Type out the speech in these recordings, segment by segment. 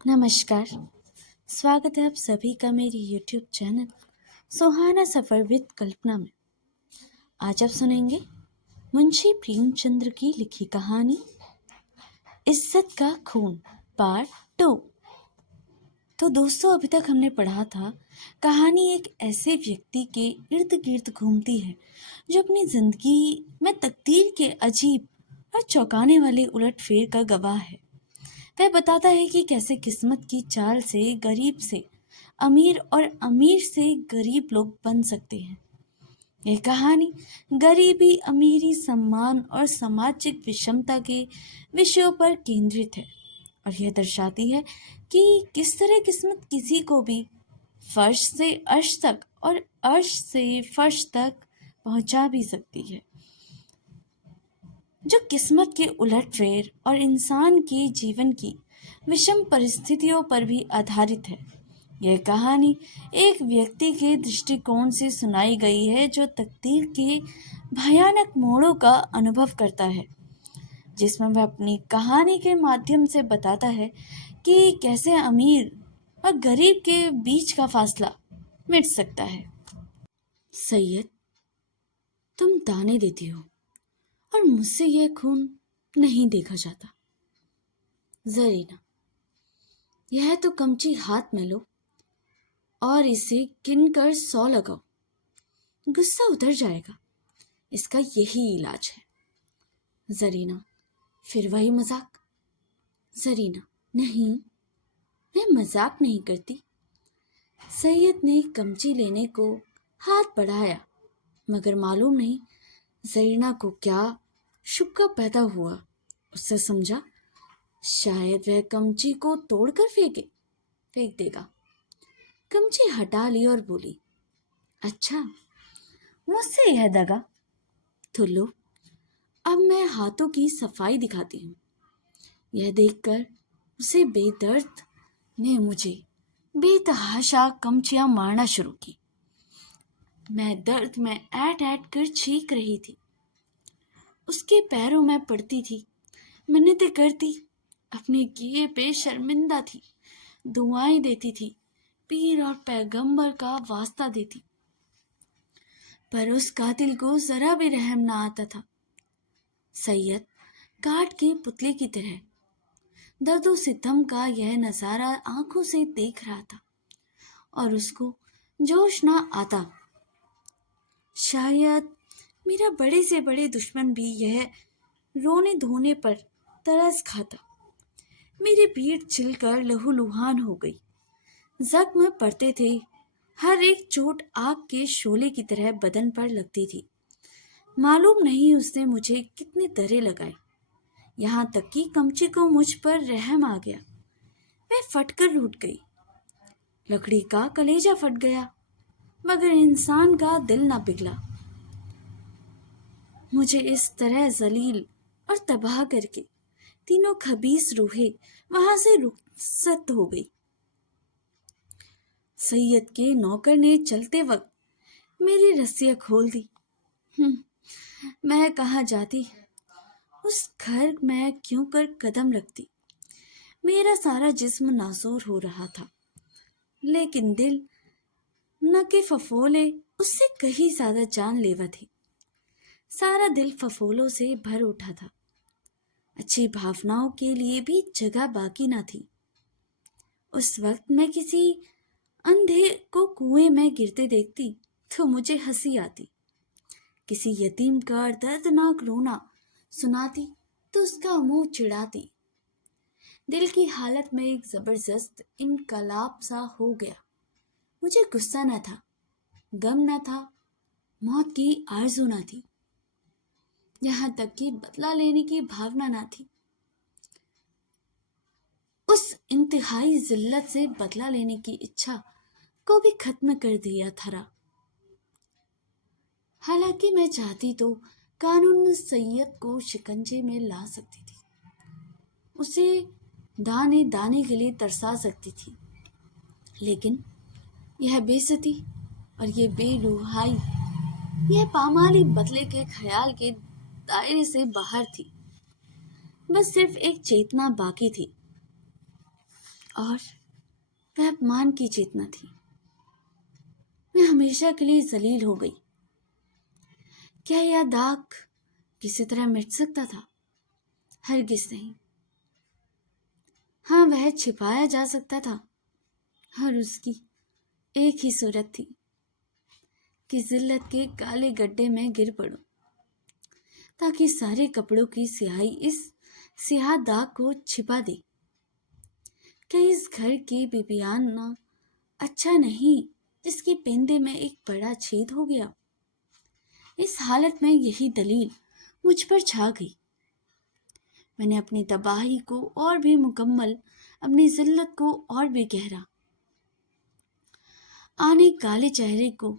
नमस्कार। स्वागत है आप सभी का मेरी YouTube channel Suhana Safar with Kalpana में। आज आप सुनेंगे मुंशी प्रेमचंद्र की लिखी कहानी इज्जत का खून पार्ट 2। तो दोस्तों, अभी तक हमने पढ़ा था कहानी एक ऐसे व्यक्ति के इर्द गिर्द घूमती है जो अपनी जिंदगी में तकदीर के अजीब और चौंकाने वाले उलटफेर का गवाह है। वह बताता है कि कैसे किस्मत की चाल से गरीब से अमीर और अमीर से गरीब लोग बन सकते हैं। यह कहानी गरीबी, अमीरी, सम्मान और सामाजिक विषमता के विषयों पर केंद्रित है और यह दर्शाती है कि किस तरह किस्मत किसी को भी फर्श से अर्श तक और अर्श से फर्श तक पहुंचा भी सकती है, जो किस्मत के उलटफेर और इंसान के जीवन की विषम परिस्थितियों पर भी आधारित है। यह कहानी एक व्यक्ति के दृष्टिकोण से सुनाई गई है जो तकदीर के भयानक मोड़ों का अनुभव करता है, जिसमें वह अपनी कहानी के माध्यम से बताता है कि कैसे अमीर और गरीब के बीच का फासला मिट सकता है। सैयद, तुम दाने देती हो और मुझसे यह खून नहीं देखा जाता। जरीना, यह तो कमची हाथ में लो और इसे गिन कर 100 लगाओ, गुस्सा उतर जाएगा। इसका यही इलाज है। जरीना, फिर वही मजाक। जरीना, नहीं, मैं मजाक नहीं करती। सैयद ने कमची लेने को हाथ बढ़ाया, मगर मालूम नहीं जरीना को क्या शुक्का पैदा हुआ। उससे समझा शायद वह कमची को तोड़कर फेंक देगा। कमची हटा ली और बोली, अच्छा, मुझसे यह दगा। तो लो, अब मैं हाथों की सफाई दिखाती हूँ। यह देखकर उसे बेदर्द ने मुझे बेतहाशा कमचियां मारना शुरू की। मैं दर्द में ऐट ऐट कर चीख रही थी। उसके पैरों में पड़ती थी, मिन्नतें करती, अपने किए पे शर्मिंदा थी, दुआएं देती थी, पीर और पैगंबर का वास्ता देती, पर उस कातिल को जरा भी रहम ना आता था। सैयद काट के पुतले की तरह दर्दो सितम का यह नजारा आंखों से देख रहा था और उसको जोश ना आता। शायद मेरा बड़े से बड़े दुश्मन भी यह रोने धोने पर तरस खाता। मेरी पीठ छिलकर लहूलुहान हो गई, जख्म पड़ते थे, हर एक चोट आग के शोले की तरह बदन पर लगती थी। मालूम नहीं उसने मुझे कितने दरे लगाए, यहाँ तक कि कमची को मुझ पर रहम आ गया। वह फटकर रूठ गई। लकड़ी का कलेजा फट गया, मगर इंसान का दिल ना पिघला। मुझे इस तरह जलील और तबाह करके तीनों खबीस रूहें वहां से रुखसत हो गई। सैयद के नौकर ने चलते वक्त मेरी रस्सियां खोल दी। मैं कहाँ जाती, उस घर में क्यों कर कदम रखती। मेरा सारा जिस्म नासूर हो रहा था, लेकिन दिल न के फफोले उससे कहीं ज्यादा जानलेवा थे। सारा दिल फफोलों से भर उठा था। अच्छी भावनाओं के लिए भी जगह बाकी ना थी। उस वक्त मैं किसी अंधे को कुएं में गिरते देखती तो मुझे हंसी आती। किसी यतीम का दर्दनाक रोना सुनाती तो उसका मुंह चिढ़ाती। दिल की हालत में एक जबरदस्त इनकलाब सा हो गया। मुझे गुस्सा न था, गम न था, मौत की आरज़ू न थी, यहाँ तक कि बदला लेने की भावना न थी। उस इंतहाई जिल्लत से बदला लेने की इच्छा को भी खत्म कर दिया था। हालांकि मैं चाहती तो कानून सैयद को शिकंजे में ला सकती थी, उसे दाने दाने के लिए तरसा सकती थी, लेकिन यह बेइज्जती और यह बेरुहाई, यह पामाली बदले के ख्याल के दायरे से बाहर थी। बस सिर्फ एक चेतना बाकी थी और वह अपमान की चेतना थी। मैं हमेशा के लिए जलील हो गई। क्या यह दाग किसी तरह मिट सकता था? हरगिज नहीं। हाँ, वह छिपाया जा सकता था और उसकी एक ही सूरत थी कि जिल्लत के काले गड्ढे में गिर पड़ूं, ताकि सारे कपड़ों की स्याही इस स्याह दाग को छिपा दे। क्या इस घर की बिबियाना अच्छा नहीं जिसके पेंदे में एक बड़ा छेद हो गया? इस हालत में यही दलील मुझ पर छा गई। मैंने अपनी तबाही को और भी मुकम्मल, अपनी जिल्लत को और भी गहरा, आने काले चेहरे को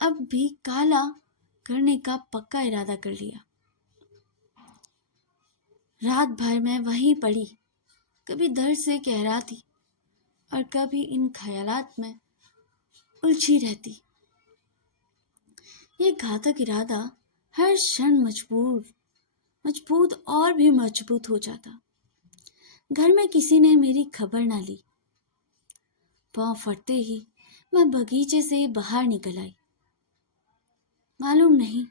अब भी काला करने का पक्का इरादा कर लिया। रात भर मैं वहीं पड़ी, कभी दर्द से कहराती और कभी इन ख्यालात में उलझी रहती। ये घातक इरादा हर क्षण मजबूत और भी मजबूत हो जाता। घर में किसी ने मेरी खबर ना ली। पाँव फटते ही मैं बगीचे से बाहर निकल आई। मालूम नहीं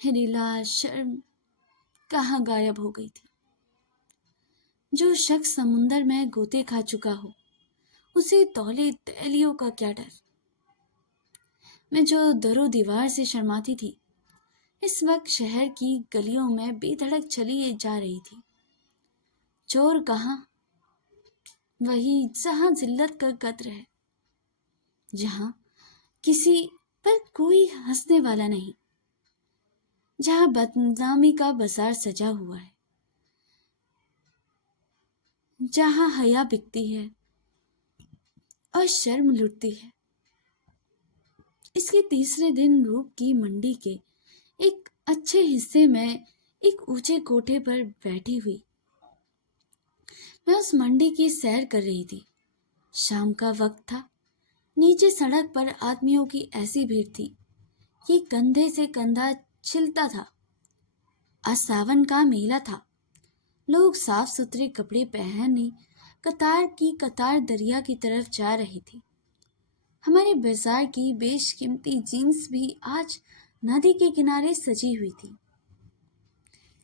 मेरी लाज शर्म कहाँ गायब हो गई थी। जो शख्स समुंदर में गोते खा चुका हो, उसे तौले तैलियों का क्या डर। मैं जो दरो दीवार से शर्माती थी, इस वक्त शहर की गलियों में बेधड़क चली जा रही थी। चोर कहाँ? वही जहां जिल्लत का कद्र है, जहां किसी पर कोई हंसने वाला नहीं, जहां बदनामी का बाजार सजा हुआ है, जहां हया बिकती है और शर्म लुटती है। इसके तीसरे दिन रूप की मंडी के एक अच्छे हिस्से में एक ऊंचे कोठे पर बैठी हुई मैं उस मंडी की सैर कर रही थी। शाम का वक्त था। नीचे सड़क पर आदमियों की ऐसी भीड़ थी कि कंधे से कंधा छिलता था। आज सावन का मेला था। लोग साफ सुथरे कपड़े पहने कतार की कतार दरिया की तरफ जा रही थी। हमारे बाजार की बेशकीमती जीन्स भी आज नदी के किनारे सजी हुई थी।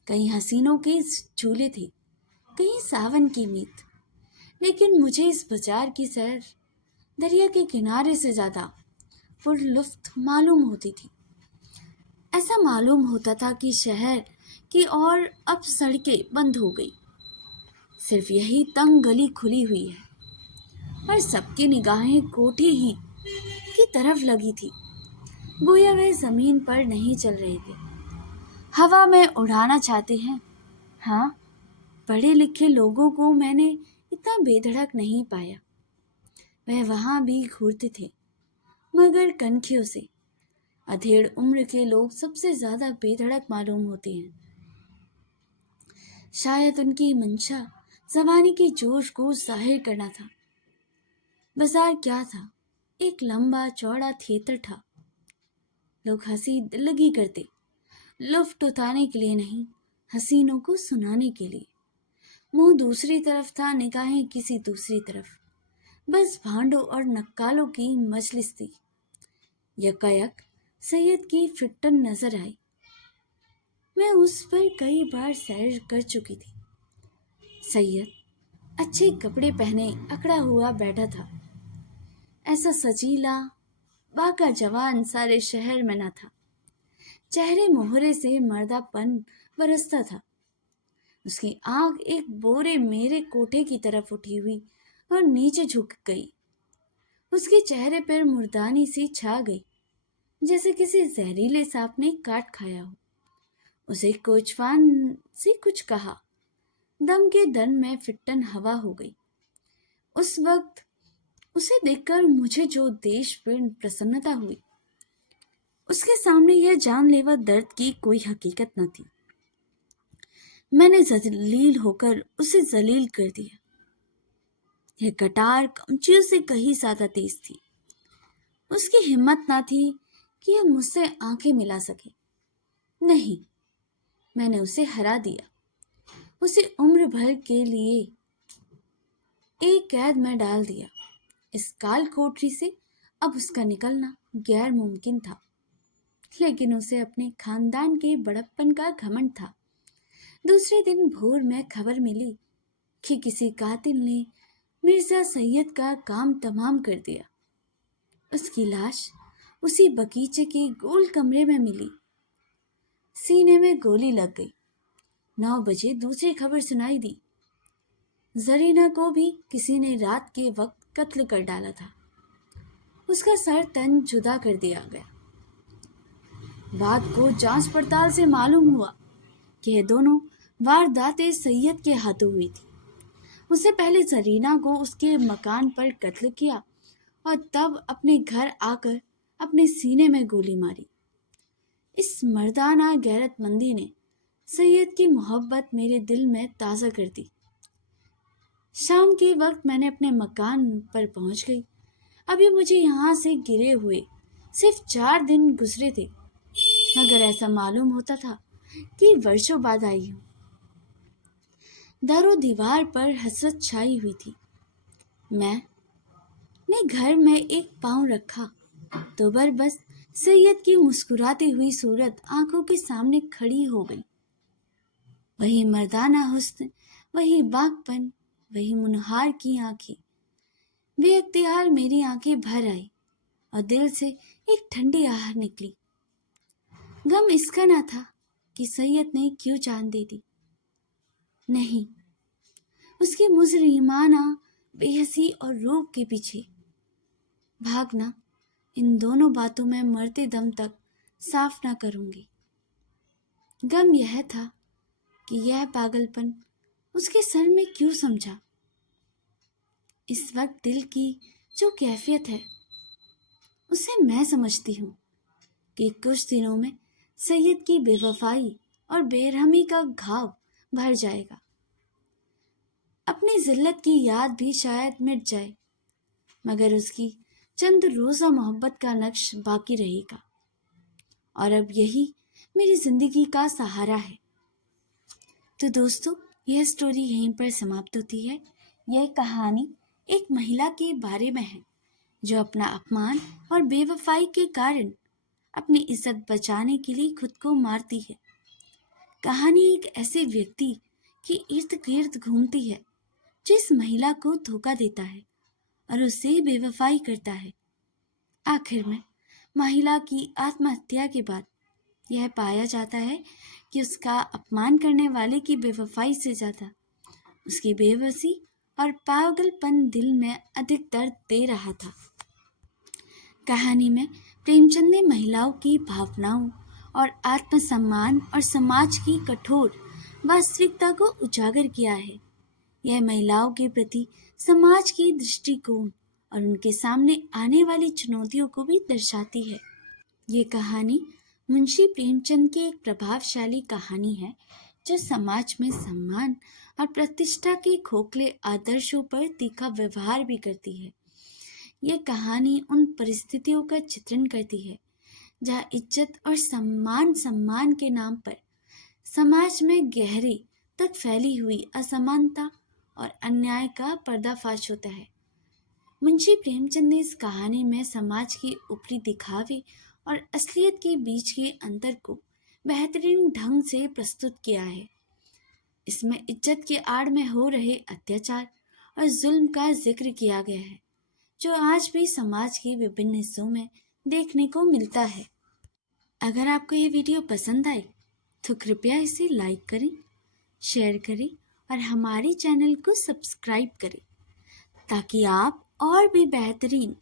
कहीं हसीनों के झूले थे, कहीं सावन की मीत। लेकिन मुझे इस बाजार की सैर दरिया के किनारे से ज्यादा पुरलुफ्त मालूम होती थी। ऐसा मालूम होता था कि शहर की और अब सड़कें बंद हो गई। सिर्फ यही तंग गली खुली हुई है और सबकी निगाहें कोठी ही की तरफ लगी थी। गोया वे जमीन पर नहीं चल रहे थे, हवा में उड़ाना चाहते हैं। हाँ, पढ़े लिखे लोगों को मैंने इतना बेधड़क नहीं पाया। वह वहां भी घूरते थे, मगर कनखियों से। अधेड़ उम्र के लोग सबसे ज्यादा बेधड़क मालूम होते हैं। शायद उनकी मंशा जवानी के जोश को जाहिर करना था। बाजार क्या था? एक लंबा चौड़ा थिएटर था। लोग हंसी दिल्लगी करते, लुफ्त उठाने के लिए नहीं, हसीनों को सुनाने के लिए। मुंह दूसरी तरफ था, निगाहें किसी दूसरी तरफ। बस भांडों और नक्कालों की मजलिस थी। यकायक सैयद की फिट्टन नजर आई। मैं उस पर कई बार सैर कर चुकी थी। सैयद अच्छे कपड़े पहने अकड़ा हुआ बैठा था। ऐसा सजीला बाका जवान सारे शहर में न था। चेहरे मोहरे से मर्दापन बरसता था। उसकी आंख एक बोरे मेरे कोठे की तरफ उठी हुई और नीचे झुक गई। उसके चेहरे पर मुर्दानी सी छा गई, जैसे किसी जहरीले सांप ने काट खाया हो। उसे कोचवान से कुछ कहा। दम के दन में फिट्टन हवा हो गई। उस वक्त उसे देखकर मुझे जो देश प्रेम प्रसन्नता हुई, उसके सामने यह जानलेवा दर्द की कोई हकीकत न थी। मैंने जलील होकर उसे जलील कर दिया। यह कटार कमचियों से कहीं ज्यादा तेज थी। उसकी हिम्मत ना थी कि यह मुझसे आंखें मिला सके। नहीं, मैंने उसे हरा दिया। उसे उम्र भर के लिए एक कैद में डाल दिया। इस काल कोठरी से अब उसका निकलना गैर मुमकिन था, लेकिन उसे अपने खानदान के बड़प्पन का घमंड था। दूसरे दिन भोर में खबर मिली कि किसी कातिल ने मिर्जा सैयद का काम तमाम कर दिया। उसकी लाश उसी बगीचे के गोल कमरे में मिली। सीने में गोली लग गई। 9 बजे दूसरी खबर सुनाई दी। जरीना को भी किसी ने रात के वक्त कत्ल कर डाला था। उसका सर तन जुदा कर दिया गया। बाद को जांच पड़ताल से मालूम हुआ कि ये दोनों वारदातें सैयद के हाथों हुई थी। उससे पहले जरीना को उसके मकान पर कत्ल किया और तब अपने घर आकर अपने सीने में गोली मारी। इस मर्दाना गैरतमंदी ने सैयद की मोहब्बत मेरे दिल में ताज़ा कर दी। शाम के वक्त मैंने अपने मकान पर पहुंच गई। अभी मुझे यहाँ से गिरे हुए सिर्फ 4 दिन गुजरे थे, मगर ऐसा मालूम होता था कि वर्षों बाद आई हूँ। दरो दीवार पर हसरत छाई हुई थी। मैंने घर में एक पाँव रखा तो बस सैयद की मुस्कुराती हुई सूरत आंखों के सामने खड़ी हो गई। वही मर्दाना हुस्न, वही बागपन, वही मुनहार की आंखें। बेअख्तियार मेरी आंखें भर आई और दिल से एक ठंडी आहट निकली। गम इसका ना था कि सैयद ने क्यों जान दे दी। नहीं, उसकी मुजरिमाना बेहसी और रूप के पीछे भागना, इन दोनों बातों में मरते दम तक साफ ना करूंगी। गम यह था कि यह पागलपन उसके सर में क्यों समझा। इस वक्त दिल की जो कैफियत है उसे मैं समझती हूँ कि कुछ दिनों में सैयद की बेवफाई और बेरहमी का घाव भर जाएगा। अपनी जिल्लत की याद भी शायद मिट जाए, मगर उसकी चंद रोज़ा मोहब्बत का नक्श बाकी रहेगा। और अब यही मेरी जिंदगी का सहारा है। तो दोस्तों, यह स्टोरी यहीं पर समाप्त होती है। यह कहानी एक महिला के बारे में है जो अपना अपमान और बेवफाई के कारण अपनी इज्जत बचाने के लिए खुद को मारती है। कहानी एक ऐसे व्यक्ति के इर्द गिर्द घूमती है जो इस महिला को धोखा देता है और उससे बेवफाई करता है। आखिर में महिला की आत्महत्या के बाद यह पाया जाता है कि उसका अपमान करने वाले की बेवफाई से ज़्यादा उसकी बेबसी और पागलपन दिल में अधिक दर्द दे रहा था। कहानी में प्रेमचंद ने महिलाओं की भावनाओं और आत्मसम्मान और समाज की कठोर वास्तविकता को उजागर किया है। यह महिलाओं के प्रति समाज की दृष्टिकोण और उनके सामने आने वाली चुनौतियों को भी दर्शाती है। ये कहानी मुंशी प्रेमचंद की एक प्रभावशाली कहानी है जो समाज में सम्मान और प्रतिष्ठा के खोखले आदर्शों पर तीखा व्यवहार भी करती है। यह कहानी उन परिस्थितियों का चित्रण करती है जहाँ इज्जत और सम्मान के नाम पर समाज में गहरे तक फैली हुई असमानता और अन्याय का पर्दाफाश होता है। मुंशी प्रेमचंद ने इस कहानी में समाज के ऊपरी दिखावे और असलियत के बीच के अंतर को बेहतरीन ढंग से प्रस्तुत किया है। इसमें इज्जत के आड़ में हो रहे अत्याचार और जुल्म का जिक्र किया गया है जो आज भी समाज के विभिन्न हिस्सों में देखने को मिलता है। अगर आपको ये वीडियो पसंद आए तो कृपया इसे लाइक करें, शेयर करें और हमारे चैनल को सब्सक्राइब करें ताकि आप और भी बेहतरीन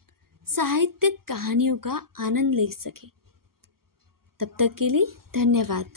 साहित्यिक कहानियों का आनंद ले सकें। तब तक के लिए धन्यवाद।